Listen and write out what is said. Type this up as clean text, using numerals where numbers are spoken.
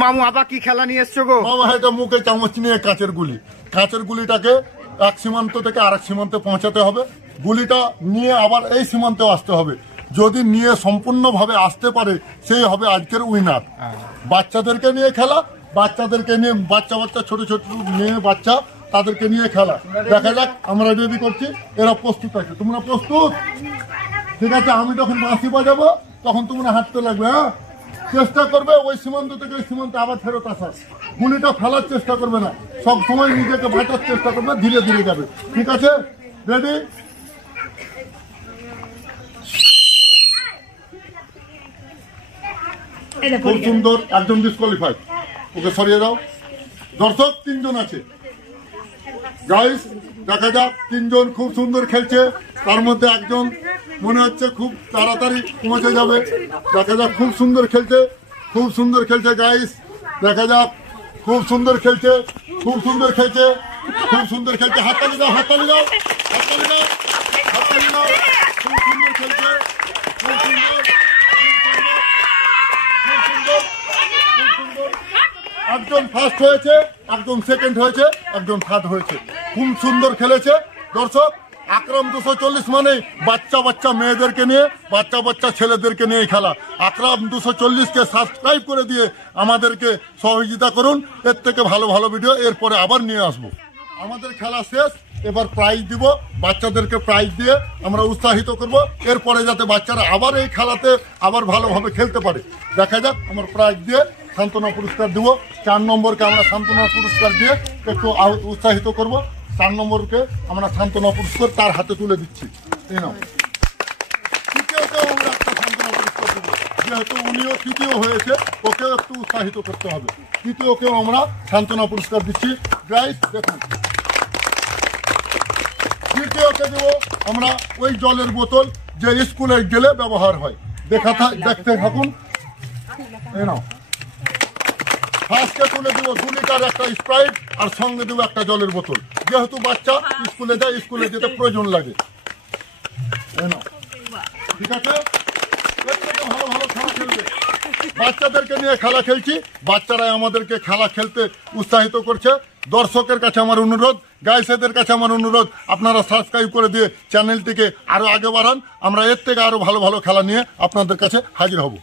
মামু আবার কি খেলা নিয়ে এসছো গো? বাবা এটা মুখে চামচ নিয়ে কাঁচের গুলি, কাঁচের গুলিটাকে এক সীমান্ত থেকে আরেক সীমান্তে পৌঁছাতে হবে। গুলিটা নিয়ে আবার এই সীমান্তে আসতে হবে। যদি নিয়ে সম্পূর্ণভাবে আসতে পারে সেই হবে আজকের উইনার। বাচ্চাদেরকে নিয়ে খেলা, বাচ্চাদেরকে নিয়ে বাচ্চা ছোট ছোট মেয়ে বাচ্চা তাদেরকে নিয়ে খেলা। দেখা যাক, আমরা রেডি করছি, এরা প্রস্তুত আছে। তোমরা প্রস্তুত? ঠিক আছে, আমি যখন বাঁশি বাজাবো তখন তোমরা হাঁটতে লাগবে। হ্যাঁ, চেষ্টা করবে ওই সীমান্ত থেকে ওই সীমান্তে আবার ফেরত আসার। গুলিটা ফেলার চেষ্টা করবে না, সব সময় নিজেকে বাঁচার চেষ্টা করবে, ধীরে ধীরে যাবে। ঠিক আছে, রেডি? খুব সুন্দর, একজন ডিসকোয়ালিফাইড, ওকে সরিয়ে দাও। দর্শক 3 জন আছে গাইস, দেখা যাক 3 জন খুব সুন্দর খেলছে, তার মধ্যে একজন মনে হচ্ছে খুব তাড়াতাড়ি পৌঁছে যাবে। দেখা যাক, খুব সুন্দর খেলছে, খুব সুন্দর খেলছে গাইস। দেখা যাক, খুব সুন্দর খেলছে, খুব সুন্দর খেলছে, খুব সুন্দর খেলছে। হাততালি দাও, হাততালি দাও, হাততালি দাও, হাততালি দাও। খুব সুন্দর খেলছে, খুব সুন্দর, খুব সুন্দর, খুব সুন্দর। একজন ফার্স্ট হয়েছে, একজন সেকেন্ড হয়েছে, একজন থার্ড হয়েছে। খুব সুন্দর খেলেছে। দর্শক, আকরাম 240 মানে বাচ্চা মেয়েদেরকে নিয়ে, বাচ্চা ছেলেদেরকে নিয়ে খেলা। আকরাম 240-কে সাবস্ক্রাইব করে দিয়ে আমাদেরকে সহযোগিতা করুন। এর থেকে ভালো ভালো ভিডিও এরপরে আবার নিয়ে আসবো। আমাদের খেলা শেষ, এবার প্রাইজ দিব। বাচ্চাদেরকে প্রাইজ দিয়ে আমরা উৎসাহিত করব, এরপরে যাতে বাচ্চারা আবার এই খেলাতে আবার ভালোভাবে খেলতে পারে। দেখা যাক, আমার প্রাইজ দিয়ে সান্ত্বনা পুরস্কার দিব। 4 নম্বরকে আমরা সান্ত্বনা পুরস্কার দিয়ে একটু উৎসাহিত করব। 4 নম্বরকে আমরা সান্ত্বনা পুরস্কার তার হাতে তুলে দিচ্ছি। এই নাও। তৃতীয়কেও আমরা একটা সান্ত্বনা পুরস্কার দেবো, যেহেতু উনিও তৃতীয় হয়েছে, ওকেও একটু উৎসাহিত করতে হবে। তৃতীয়কেও আমরা সান্ত্বনা পুরস্কার দিচ্ছি। গাইস দেখুন, তৃতীয়কে দেব আমরা ওই জলের বোতল যে স্কুলে গেলে ব্যবহার হয়। দেখতে থাকুন। এই নাও। ফার্স্টকে তুলে দিব 2 লিটার একটা স্প্রাইট, আর সঙ্গে দেবো একটা জলের বোতল, যেহেতু বাচ্চা স্কুলে যায়, স্কুলে যেতে প্রয়োজন লাগে। ঠিক আছে, ভালো ভালো খেলা খেলবে। বাচ্চাদেরকে নিয়ে খেলা খেলছি, বাচ্চারাই আমাদেরকে খেলা খেলতে উৎসাহিত করছে। দর্শকের কাছে আমার অনুরোধ, গাইসেদের কাছে আমার অনুরোধ, আপনারা সাবস্ক্রাইব করে দিয়ে চ্যানেলটিকে আরো আগে বাড়ান। আমরা এর থেকে আরো ভালো ভালো খেলা নিয়ে আপনাদের কাছে হাজির হব।